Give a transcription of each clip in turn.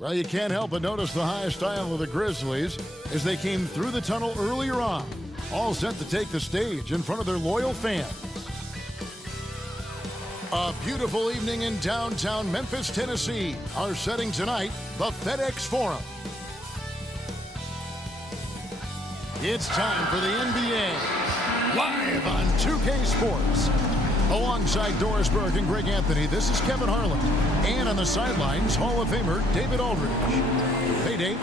Well, you can't help but notice the high style of the Grizzlies as they came through the tunnel earlier on, all set to take the stage in front of their loyal fans. A beautiful evening in downtown Memphis, Tennessee. Our setting tonight, the FedEx Forum. It's time for the NBA, live on 2K Sports. Alongside Doris Burke and Greg Anthony, this is Kevin Harlan. And on the sidelines, Hall of Famer David Aldridge. Hey, Dave.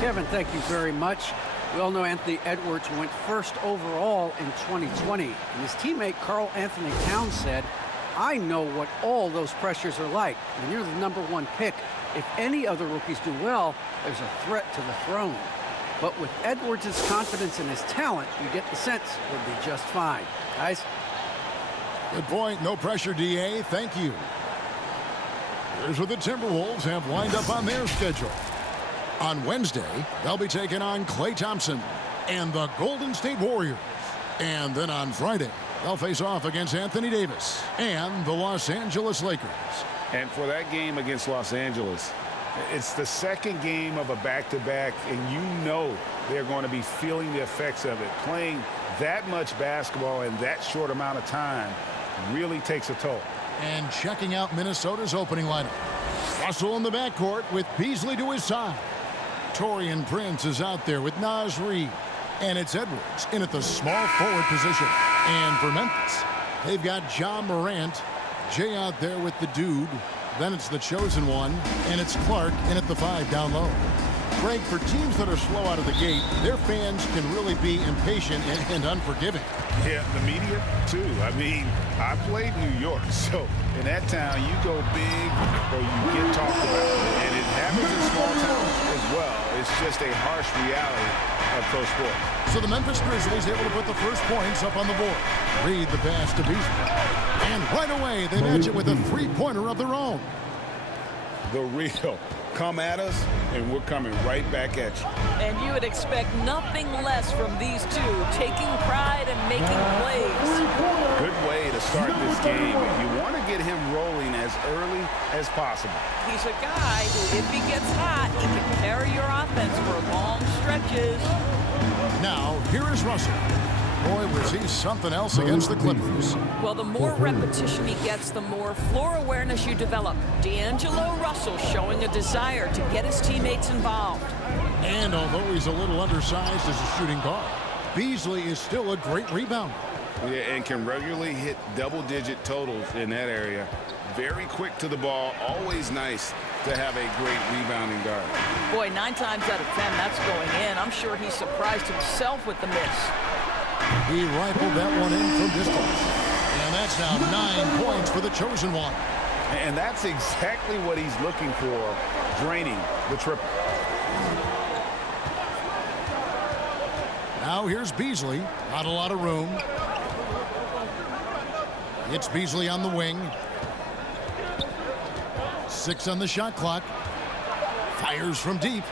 Kevin, thank you very much. We all know Anthony Edwards went first overall in 2020. And his teammate Karl Anthony Towns said, I know what all those pressures are like. When you're the #1 pick, if any other rookies do well, there's a threat to the throne. But with Edwards' confidence in his talent, you get the sense he'll be just fine. Guys? Good point. No pressure, DA. Thank you. Here's what the Timberwolves have lined up on their schedule. On Wednesday, they'll be taking on Klay Thompson and the Golden State Warriors. And then on Friday, they'll face off against Anthony Davis and the Los Angeles Lakers. And for that game against Los Angeles, it's the second game of a back-to-back, and you know they're going to be feeling the effects of it. Playing that much basketball in that short amount of time really takes a toll. And checking out Minnesota's opening lineup. Russell in the backcourt with Beasley to his side. Taurean Prince is out there with Naz Reid. And it's Edwards in at the small forward position. And for Memphis, they've got John Morant. Jay out there with the dude. Then it's the chosen one, and it's Clark in at the 5 down low. Greg, for teams that are slow out of the gate, their fans can really be impatient and unforgiving. Yeah, the media, too. I mean, I played New York, so in that town, you go big or you get talked about. And it happens in small towns as well. It's just a harsh reality of pro sport. So the Memphis Grizzlies able to put the first points up on the board. Read the pass to Beasley. And right away, they match it with a three-pointer of their own. The real. Come at us, and we're coming right back at you. And you would expect nothing less from these two, taking pride and making plays. Good way to start this game. You want to get him rolling as early as possible. He's a guy who, if he gets hot, he can carry your offense for long stretches. Now, here is Russell. Boy, was he something else against the Clippers. Well, the more repetition he gets, the more floor awareness you develop. D'Angelo Russell showing a desire to get his teammates involved. And although he's a little undersized as a shooting guard, Beasley is still a great rebounder. Yeah, and can regularly hit double-digit totals in that area. Very quick to the ball. Always nice to have a great rebounding guard. Boy, 9 times out of 10, that's going in. I'm sure he surprised himself with the miss. He rifled that one in from distance. And that's now 9 points for the chosen one. And that's exactly what he's looking for, draining the triple. Now here's Beasley. Not a lot of room. It's Beasley on the wing. 6 on the shot clock. Fires from deep.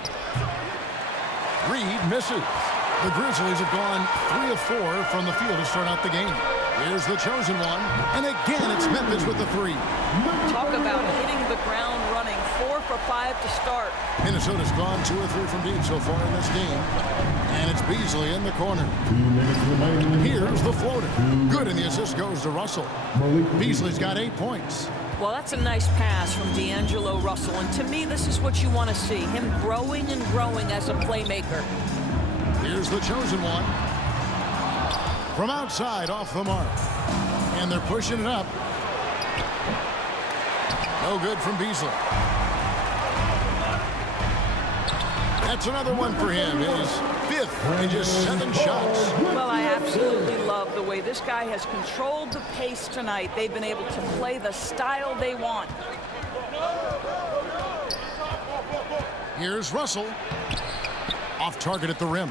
Reid misses. The Grizzlies have gone 3 of 4 from the field to start out the game. Here's the chosen one. And again, it's Memphis with the 3. Talk about hitting the ground running. 4 for 5 to start. Minnesota's gone 2 of 3 from deep so far in this game. And it's Beasley in the corner. Here's the floater. Good, and the assist goes to Russell. Beasley's got 8 points. Well, that's a nice pass from D'Angelo Russell. And to me, this is what you want to see. Him growing and growing as a playmaker. Here's the chosen one. From outside, off the mark. And they're pushing it up. No good from Beasley. That's another one for him. His 5th in just 7 shots. Well, I absolutely love the way this guy has controlled the pace tonight. They've been able to play the style they want. Here's Russell. Off target at the rim.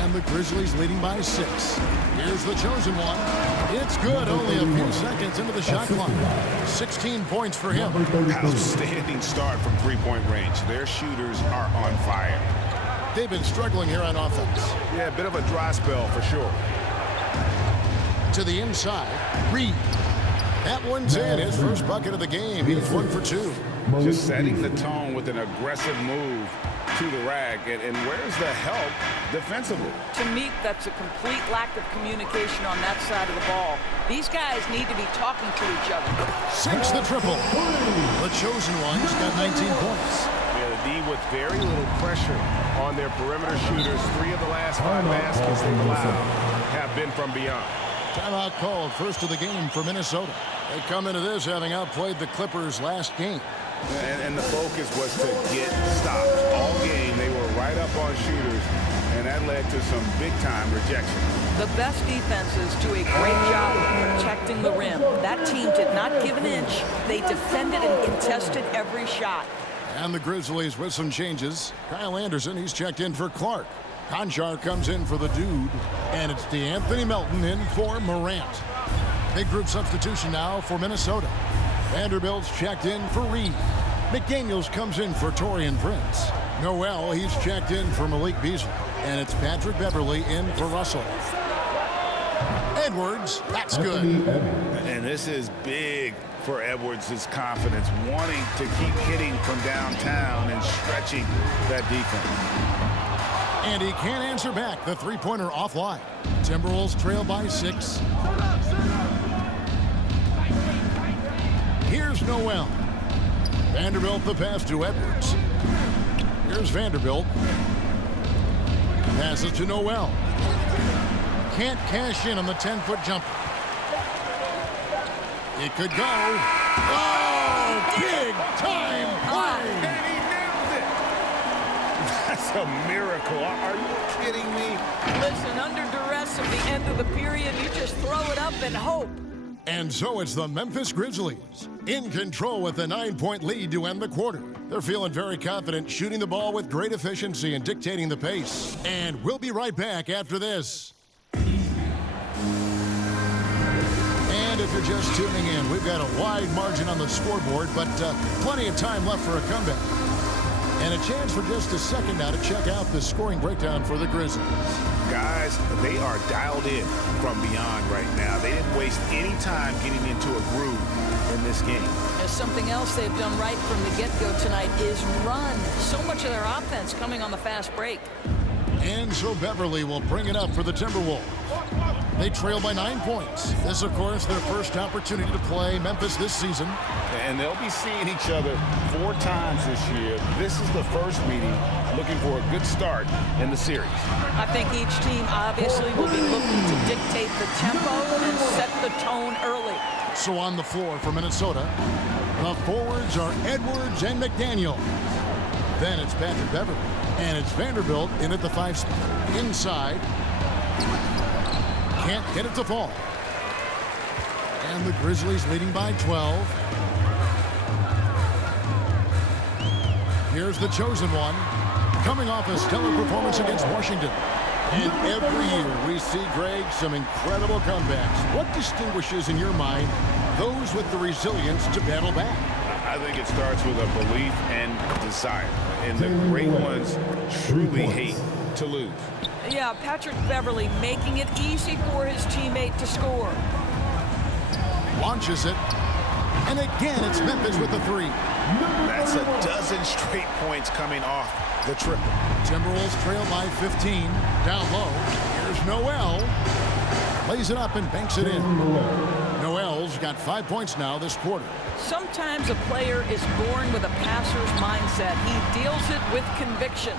And the Grizzlies leading by 6. Here's the chosen one. It's good. Only a few seconds into the shot clock. 16 points for him. Outstanding start from three-point range. Their shooters are on fire. They've been struggling here on offense. Yeah, a bit of a dry spell for sure. To the inside, Reid. That one's in. His first bucket of the game. He's 1 for 2. just setting the tone with an aggressive move to the rack. And where's the help defensively? To me, that's a complete lack of communication on that side of the ball. These guys need to be talking to each other. Sinks the triple. The chosen ones got 19 points. Yeah, the D with very little pressure on their perimeter shooters. 3 of the last 5 baskets they've allowed have been from beyond. Timeout called, first of the game for Minnesota. They come into this having outplayed the Clippers last game. And the focus was to get stops. All game, they were right up on shooters, and that led to some big-time rejection. The best defenses do a great job of protecting the rim. That team did not give an inch. They defended and contested every shot. And the Grizzlies with some changes. Kyle Anderson, he's checked in for Clark. Conchar comes in for the dude. And it's DeAnthony Melton in for Morant. Big group substitution now for Minnesota. Vanderbilt's checked in for Reed. McDaniels comes in for Taurean Prince. Noel, he's checked in for Malik Beasley. And it's Patrick Beverley in for Russell. Edwards, that's good. And this is big for Edwards' confidence, wanting to keep hitting from downtown and stretching that defense. And he can't answer back. The three-pointer offline. Timberwolves trail by 6. Here's Noel. Vanderbilt the pass to Edwards. Here's Vanderbilt. Passes to Noel. Can't cash in on the 10-foot jumper. It could go. Oh, big time play. And he nailed it. That's a miracle. Are you kidding me? Listen, under duress at the end of the period, you just throw it up and hope. And so it's the Memphis Grizzlies in control with a 9-point lead to end the quarter. They're feeling very confident, shooting the ball with great efficiency and dictating the pace. And we'll be right back after this. And if you're just tuning in, we've got a wide margin on the scoreboard, but plenty of time left for a comeback. And a chance for just a second now to check out the scoring breakdown for the Grizzlies. Guys, they are dialed in from beyond right now. They didn't waste any time getting into a groove in this game. There's something else they've done right from the get-go tonight is run. So much of their offense coming on the fast break. And so Beverly will bring it up for the Timberwolves. They trail by 9 points. This, of course, their first opportunity to play Memphis this season. And they'll be seeing each other 4 times this year. This is the first meeting, looking for a good start in the series. I think each team obviously will be looking to dictate the tempo and set the tone early. So on the floor for Minnesota, the forwards are Edwards and McDaniel. Then it's Patrick Beverly. And it's Vanderbilt in at the 5 spot. Inside. Can't get it to fall. And the Grizzlies leading by 12. Here's the chosen one. Coming off a stellar performance against Washington. And every year we see, Greg, some incredible comebacks. What distinguishes, in your mind, those with the resilience to battle back? I think it starts with a belief and desire. And the great ones truly hate to lose. Yeah, Patrick Beverly making it easy for his teammate to score. Launches it. And again, it's Memphis with the 3. That's a dozen straight points coming off the triple. Timberwolves trail by 15. Down low. Here's Noel. Lays it up and banks it in. Noel's got 5 points now this quarter. Sometimes a player is born with a passer's mindset. He deals it with conviction.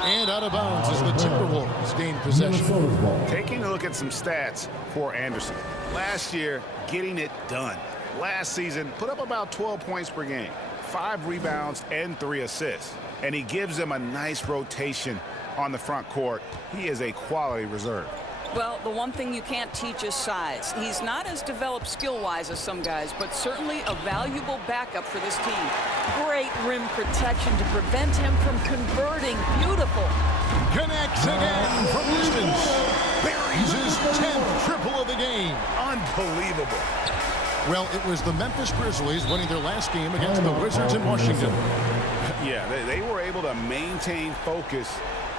And out of bounds as the Timberwolves gain possession. Taking a look at some stats for Anderson. Last year, getting it done. Last season, put up about 12 points per game, 5 rebounds and 3 assists. And he gives them a nice rotation on the front court. He is a quality reserve. Well, the one thing you can't teach is size. He's not as developed skill-wise as some guys, but certainly a valuable backup for this team. Great rim protection to prevent him from converting. Beautiful. Connects again from distance. Buries his 10th triple of the game. Unbelievable. Well, it was the Memphis Grizzlies winning their last game against the Wizards in Washington. Yeah, they were able to maintain focus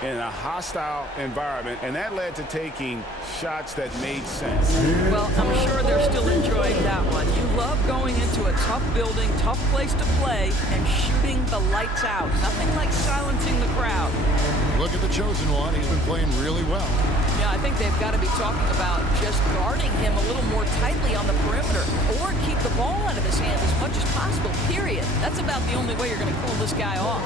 in a hostile environment, and that led to taking shots that made sense. Well, I'm sure they're still enjoying that one. You love going into a tough building, tough place to play, and shooting the lights out. Nothing like silencing the crowd. Look at the chosen one. He's been playing really well. Yeah, I think they've got to be talking about just guarding him a little more tightly on the perimeter or keep the ball out of his hand as much as possible, period. That's about the only way you're going to cool this guy off.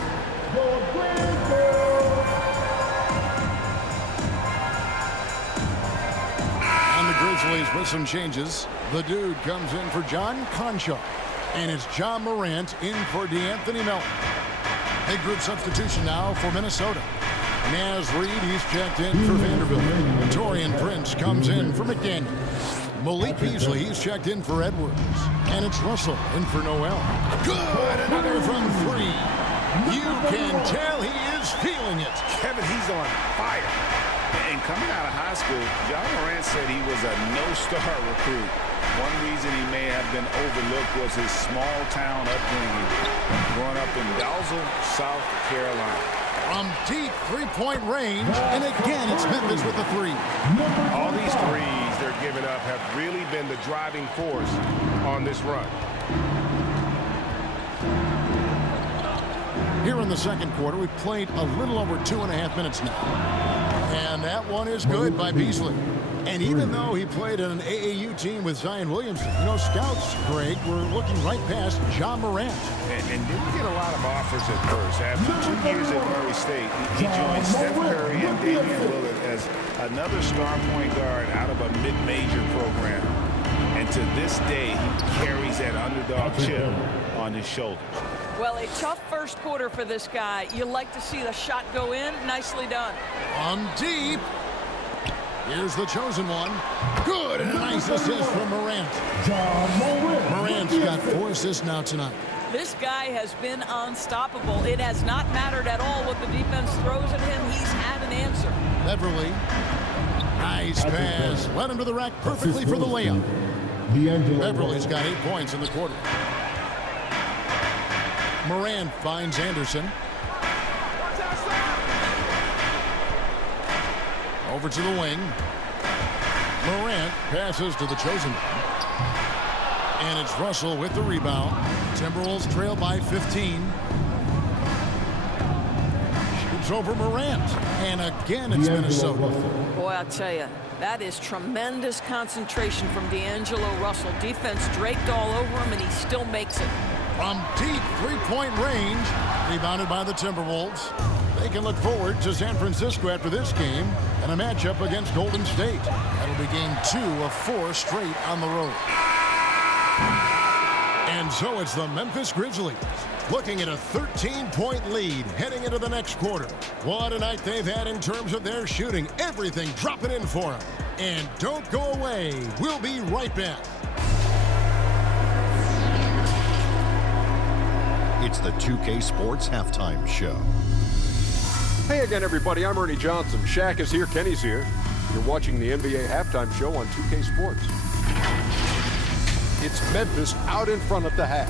And the Grizzlies with some changes. The dude comes in for John Concha. And it's John Morant in for DeAnthony Melton. Big group substitution now for Minnesota. Naz Reid, he's checked in for Vanderbilt. Taurean Prince comes in for McDaniel. Malik Beasley, he's checked in for Edwards. And it's Russell in for Noel. Good, another from three. You can tell he is feeling it. Kevin, he's on fire. And coming out of high school, John Morant said he was a no-star recruit. One reason he may have been overlooked was his small-town upbringing, growing up in Dalzell, South Carolina. From deep three-point range, and again it's Memphis with the three. All these threes they're giving up have really been the driving force on this run. Here in the second quarter, we've played a little over 2.5 minutes now. And that one is good by Beasley. And even though he played on an AAU team with Zion Williamson, you know, scouts, Greg, were looking right past John Morant. And didn't get a lot of offers at first. After 2 years at Murray State, he joined Steph Curry and Damian Lillard as another star point guard out of a mid-major program. And to this day, he carries that underdog chip on his shoulders. Well, a tough first quarter for this guy. You like to see the shot go in. Nicely done. On deep. Here's the chosen one. Good, and a nice assist from Morant. Morant's got 4 assists now tonight. This guy has been unstoppable. It has not mattered at all what the defense throws at him. He's had an answer. Beverly. Nice pass. Led him to the rack perfectly for the layup. Beverly's got 8 points in the quarter. Morant finds Anderson. Over to the wing. Morant passes to the chosen one. And it's Russell with the rebound. Timberwolves trail by 15. Shoots over Morant. And again, it's Minnesota. Boy, I'll tell you, that is tremendous concentration from D'Angelo Russell. Defense draped all over him, and he still makes it. From deep three-point range, rebounded by the Timberwolves. They can look forward to San Francisco after this game and a matchup against Golden State. That'll be game 2 of 4 straight on the road. And so it's the Memphis Grizzlies looking at a 13-point lead heading into the next quarter. What a night they've had in terms of their shooting. Everything dropping in for them. And don't go away. We'll be right back. It's the 2K Sports Halftime Show. Hey again, everybody. I'm Ernie Johnson. Shaq is here. Kenny's here. You're watching the NBA Halftime Show on 2K Sports. It's Memphis out in front at the half.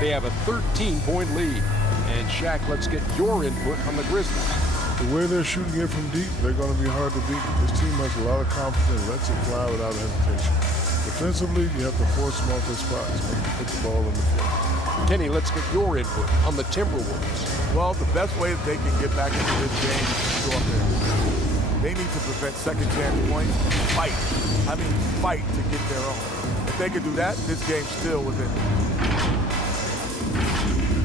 They have a 13-point lead. And Shaq, let's get your input on the Grizzlies. The way they're shooting it from deep, they're going to be hard to beat. This team has a lot of confidence and lets it fly without hesitation. Defensively, you have to force them off their spots when you put the ball on the floor. Kenny, let's get your input on the Timberwolves. Well, the best way that they can get back into this game is to go up there. They need to prevent second chance points. Fight. I mean, fight to get their own. If they could do that, this game's still within.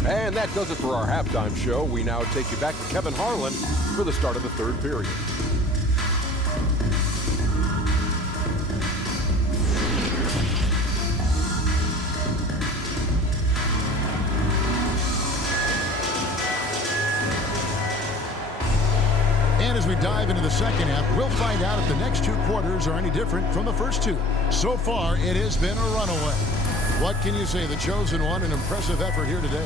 And that does it for our halftime show. We now take you back to Kevin Harlan for the start of the third period. And as we dive into the second half, we'll find out if the next 2 quarters are any different from the first 2. So far, it has been a runaway. What can you say? The chosen one, an impressive effort here today.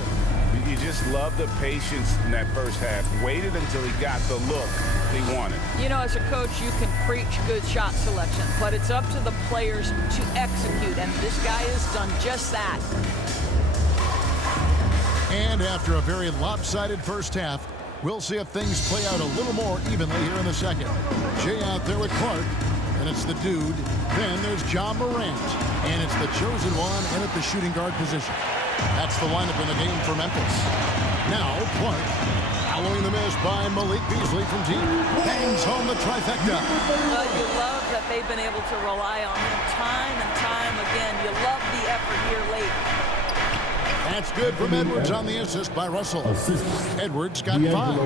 You just love the patience in that first half. Waited until he got the look he wanted. You know, as a coach, you can preach good shot selection, but it's up to the players to execute, and this guy has done just that. And after a very lopsided first half, We'll see if things play out a little more evenly here in the second. Jay out there with Clark, and it's the dude. Then there's John Morant, and it's the chosen one and at the shooting guard position. That's the lineup in the game for Memphis. Now Clark, following the miss by Malik Beasley from deep, bangs home the trifecta. You love that they've been able to rely on him time and time again. You love the effort here late. That's good from Edwards on the assist by Russell. Edwards got 5.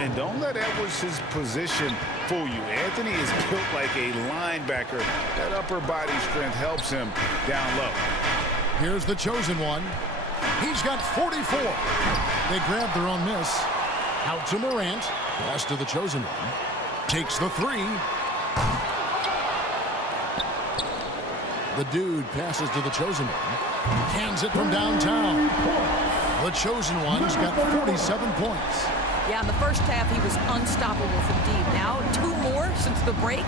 And don't let Edwards' position fool you. Anthony is built like a linebacker. That upper body strength helps him down low. Here's the chosen one. He's got 44. They grab their own miss. Out to Morant. Pass to the chosen one. Takes the 3. The dude passes to the chosen one. Hands it from downtown. The chosen one's got 47 points. Yeah, in the first half, he was unstoppable from deep. Now, 2 more since the break.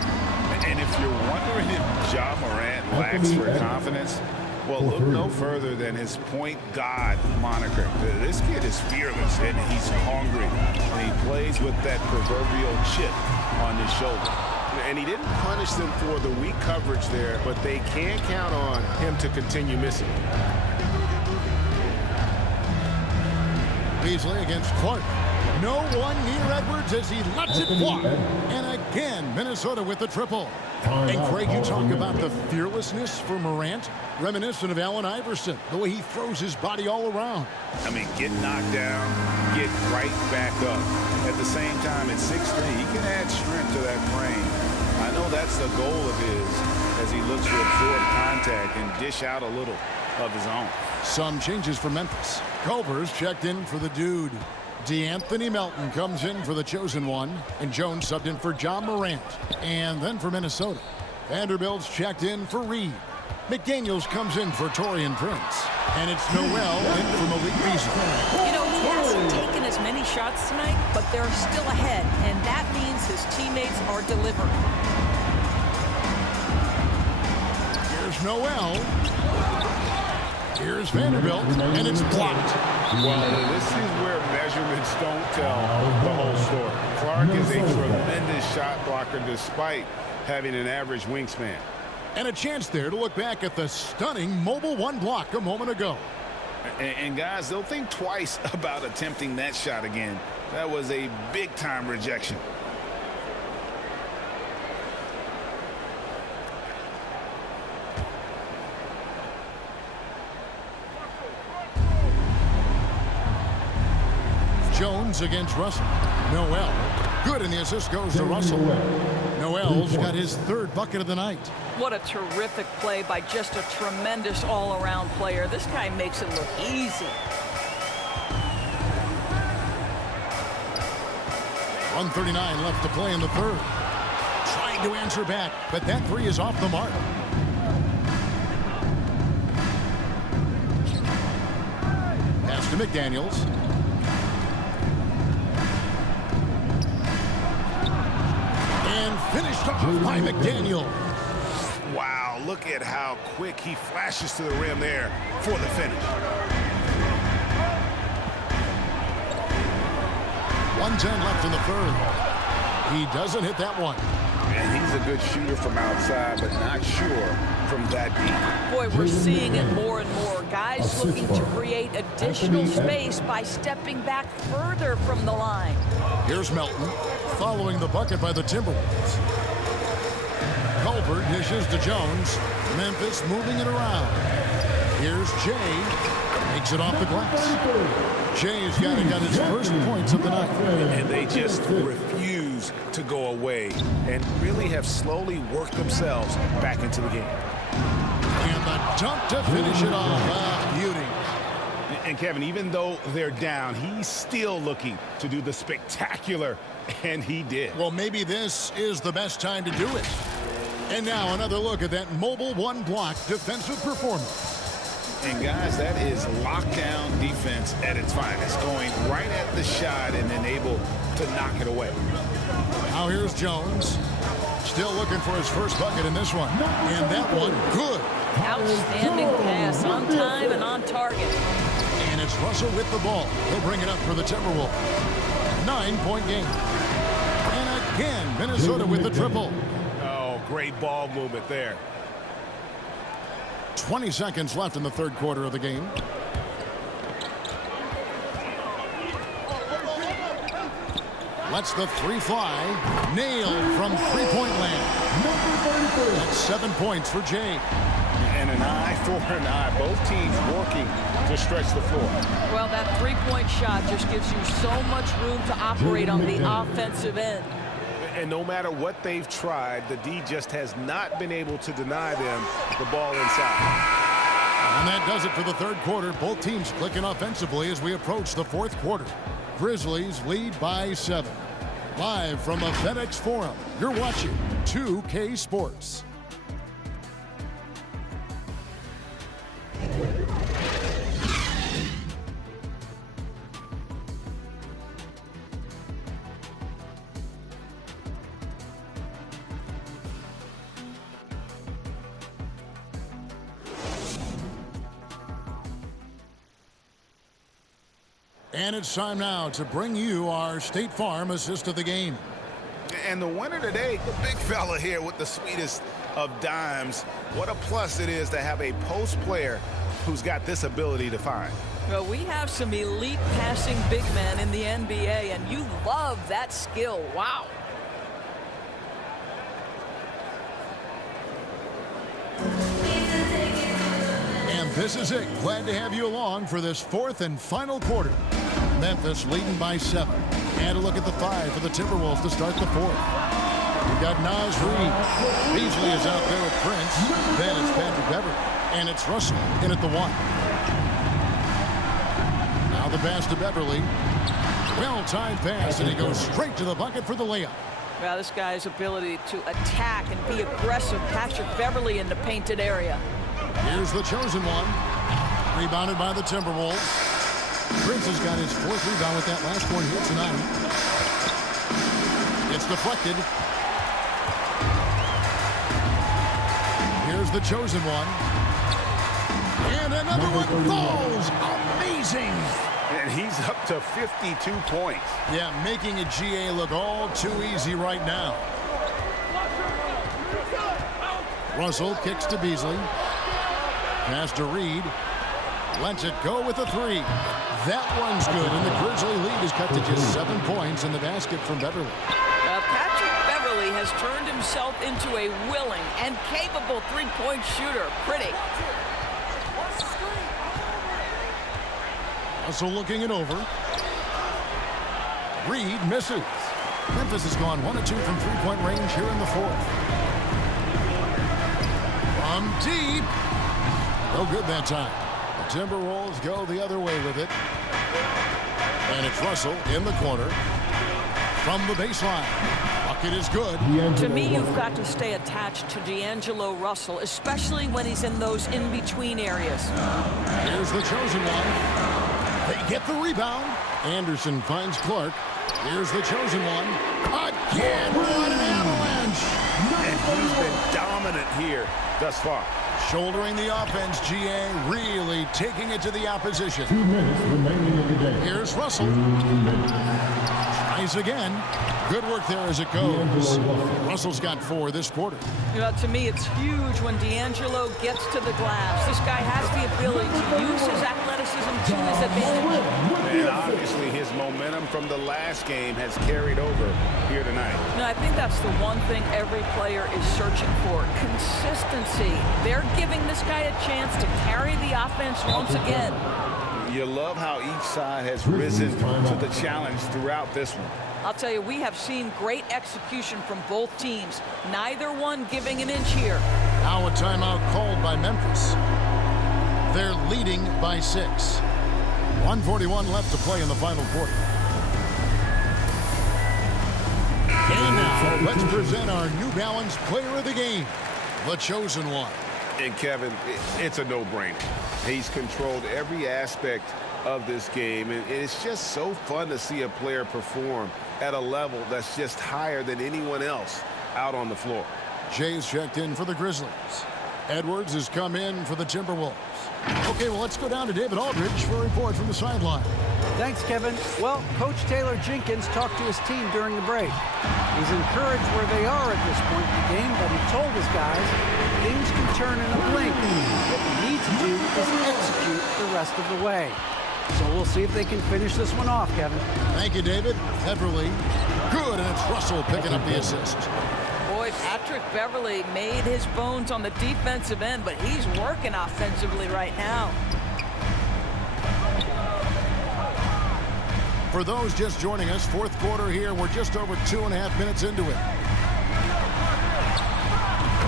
And if you're wondering if Ja Morant lacks for confidence, well, look no further than his point God moniker. This kid is fearless, and he's hungry. And he plays with that proverbial chip on his shoulder. And he didn't punish them for the weak coverage there, but they can count on him to continue missing. Beasley against Clark. No one near Edwards as he lets it fly. And again, Minnesota with the triple. And Craig, you talk about the fearlessness for Morant, reminiscent of Allen Iverson, the way he throws his body all around. I mean, get knocked down, get right back up. At the same time, at 6'3", he can add strength to that frame. I know that's the goal of his as he looks to absorb contact and dish out a little of his own. Some changes for Memphis. Culver's checked in for the dude. DeAnthony Melton comes in for the chosen one, and Jones subbed in for John Morant. And then for Minnesota, Vanderbilt's checked in for Reed. McDaniels comes in for Taurean Prince. And it's Noel in for Malik Beasley. You know, he hasn't taken as many shots tonight, but they're still ahead, and that means his teammates are delivering. Here's Noel. Here's Vanderbilt, and it's blocked. Well, this is where measurements don't tell the whole story. Clark is a tremendous shot blocker despite having an average wingspan. And a chance there to look back at the stunning mobile 1 block a moment ago. And guys, they'll think twice about attempting that shot again. That was a big-time rejection. Jones against Russell. Noel. Good, and the assist goes to Russell. Noel's got his 3rd bucket of the night. What a terrific play by just a tremendous all-around player. This guy makes it look easy. 1:39 left to play in the 3rd. Trying to answer back, but that 3 is off the mark. Pass to McDaniels. And finished off by McDaniel. Wow, look at how quick he flashes to the rim there for the finish. 1:10 left in the 3rd. He doesn't hit that one. And he's a good shooter from outside, but not sure from that deep. Boy, we're seeing it more and more. Guys looking to create additional space by stepping back further from the line. Here's Melton, following the bucket by the Timberwolves. Culver dishes to Jones. Memphis moving it around. Here's Jay. Makes it off the glass. Jay's got his first points of the night. And they just refuse to go away and really have slowly worked themselves back into the game. And the dunk to finish it off. Beauty. And Kevin, even though they're down, he's still looking to do the spectacular, and he did. Well, maybe this is the best time to do it. And now another look at that mobile 1 block defensive performance. And guys, that is lockdown defense at its finest, going right at the shot and then able to knock it away. Now here's Jones. Still looking for his first bucket in this one. And that one, good. Outstanding pass, on time and on target. And it's Russell with the ball. He'll bring it up for the Timberwolves. 9-point game. And again, Minnesota with the triple. Oh, great ball movement there. 20 seconds left in the third quarter of the game. Lets the three fly. Nailed from three-point land. That's 7 points for Jay. And an eye for an eye. Both teams working to stretch the floor. Well, that three-point shot just gives you so much room to operate on the offensive end. And no matter what they've tried, the D just has not been able to deny them the ball inside. And that does it for the third quarter. Both teams clicking offensively as we approach the fourth quarter. Grizzlies lead by 7. Live from the FedEx Forum, you're watching 2K Sports. And it's time now to bring you our State Farm assist of the game. And the winner today, the big fella here with the sweetest of dimes. What a plus it is to have a post player who's got this ability to find. Well, we have some elite passing big men in the NBA, and you love that skill. Wow. And this is it. Glad to have you along for this fourth and final quarter. Memphis leading by 7. And a look at the 5 for the Timberwolves to start the fourth. We've got Nas Reed. Beasley is out there with Prince. Then it's Patrick Beverly. And it's Russell in at the 1. Now the pass to Beverly. Well-timed pass, and he goes straight to the bucket for the layup. Well, this guy's ability to attack and be aggressive. Patrick Beverly in the painted area. Here's the chosen one. Rebounded by the Timberwolves. Prince has got his 4th rebound with that last one here tonight. It's deflected. Here's the chosen one. And another one falls. Amazing. And he's up to 52 points. Yeah, making a GA look all too easy right now. Russell kicks to Beasley. Pass to Reed. Lets it go with a 3. That one's good, and the Grizzly lead is cut to just 7 points in the basket from Beverly. Patrick Beverly has turned himself into a willing and capable three-point shooter. Pretty. Russell looking it over. Reed misses. Memphis has gone 1 of 2 from three-point range here in the fourth. From deep. No good that time. The Timberwolves go the other way with it. And it's Russell in the corner. From the baseline. Bucket is good. To me, you've got to stay attached to D'Angelo Russell, especially when he's in those in-between areas. Here's the chosen one. They get the rebound. Anderson finds Clark. Here's the chosen one. Again, what an avalanche. And he's been dominant here thus far. Shouldering the offense, GA really taking it to the opposition. 2 minutes remaining in the game. Here's Russell. Tries again. Good work there as it goes. Russell's got 4 this quarter. You know, to me, it's huge when D'Angelo gets to the glass. This guy has the ability to use his athleticism to his advantage. And obviously his momentum from the last game has carried over here tonight. No, I think that's the one thing every player is searching for. Consistency. They're giving this guy a chance to carry the offense once again. You love how each side has risen to the challenge throughout this one. I'll tell you, we have seen great execution from both teams. Neither one giving an inch here. Now a timeout called by Memphis. They're leading by 6. 1:41 left to play in the final quarter. And now, let's present our New Balance player of the game, the chosen one. And Kevin, it's a no-brainer. He's controlled every aspect of this game, and it's just so fun to see a player perform at a level that's just higher than anyone else out on the floor. Jay's checked in for the Grizzlies. Edwards has come in for the Timberwolves. Okay, well, let's go down to David Aldridge for a report from the sideline. Thanks, Kevin. Well, Coach Taylor Jenkins talked to his team during the break. He's encouraged where they are at this point in the game, but he told his guys things can turn in a blink. What we need to do is execute the rest of the way. So we'll see if they can finish this one off, Kevin. Thank you, David. Beverly, good, and it's Russell picking up the assist. Boy, Patrick Beverly made his bones on the defensive end, but he's working offensively right now. For those just joining us, fourth quarter here. We're just over 2.5 minutes into it.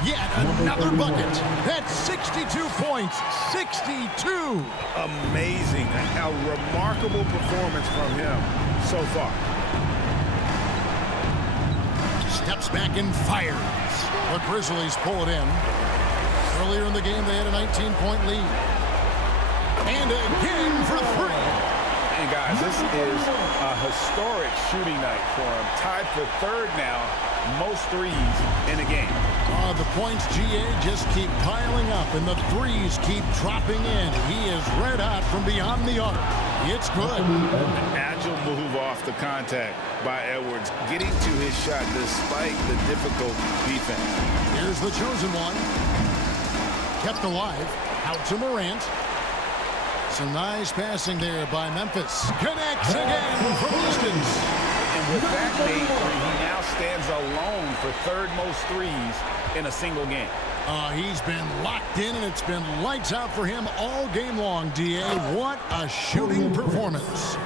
Yet another bucket. That's 62 points. 62. Amazing. A remarkable performance from him so far. Steps back and fires. The Grizzlies pull it in. Earlier in the game, they had a 19-point lead. And again for three. And guys, this is a historic shooting night for him. Tied for third now, most threes in a game. The points, GA, just keep piling up, and the threes keep dropping in. He is red hot from beyond the arc. It's good. An agile move off the contact by Edwards, getting to his shot despite the difficult defense. Here's the chosen one. Kept alive. Out to Morant. Some nice passing there by Memphis. Connects again from distance. And with that made three, he now stands alone for third most threes in a single game. He's been locked in, and it's been lights out for him all game long, DA. What a shooting performance.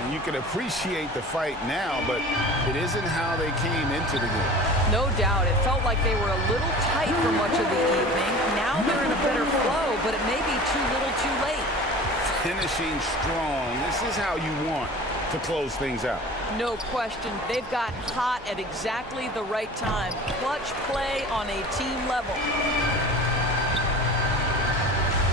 And you can appreciate the fight now, but it isn't how they came into the game. No doubt. It felt like they were a little tight for much of the evening. Now they're in a better flow, but it may be too little too late. Finishing strong. This is how you want to close things out. No question. They've got hot at exactly the right time. Clutch play on a team level.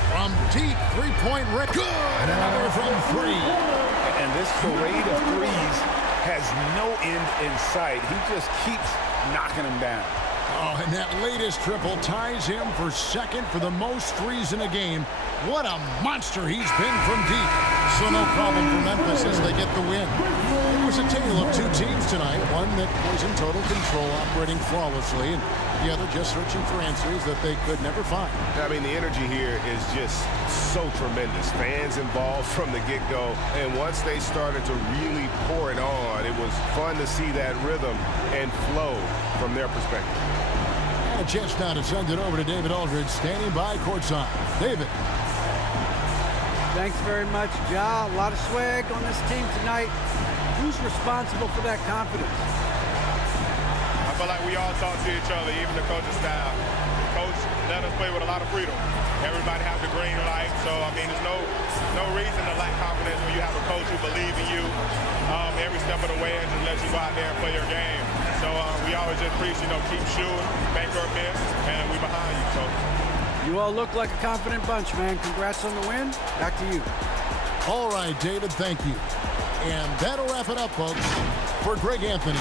From deep three-point range. Good. Another from three. And this parade of threes has no end in sight. He just keeps knocking them down. Oh, and that latest triple ties him for second for the most threes in a game. What a monster he's been from deep. So no problem for Memphis as they get the win. It was a tale of two teams tonight. One that was in total control, operating flawlessly, and the other just searching for answers that they could never find. I mean, the energy here is just so tremendous. Fans involved from the get-go, and once they started to really pour it on, it was fun to see that rhythm and flow from their perspective. And a chance now to send it over to David Aldridge, standing by courtside. David. Thanks very much, Ja. A lot of swag on this team tonight. Who's responsible for that confidence? I feel like we all talk to each other, even the coaching staff. Coach let us play with a lot of freedom. Everybody has the green light, so I mean, there's no reason to lack confidence when you have a coach who believes in you every step of the way and just lets you go out there and play your game. So we always just preach, keep shooting, make or miss, and we behind you, coach. You all look like a confident bunch, man. Congrats on the win. Back to you. All right, David, thank you. And that'll wrap it up, folks. For Greg Anthony.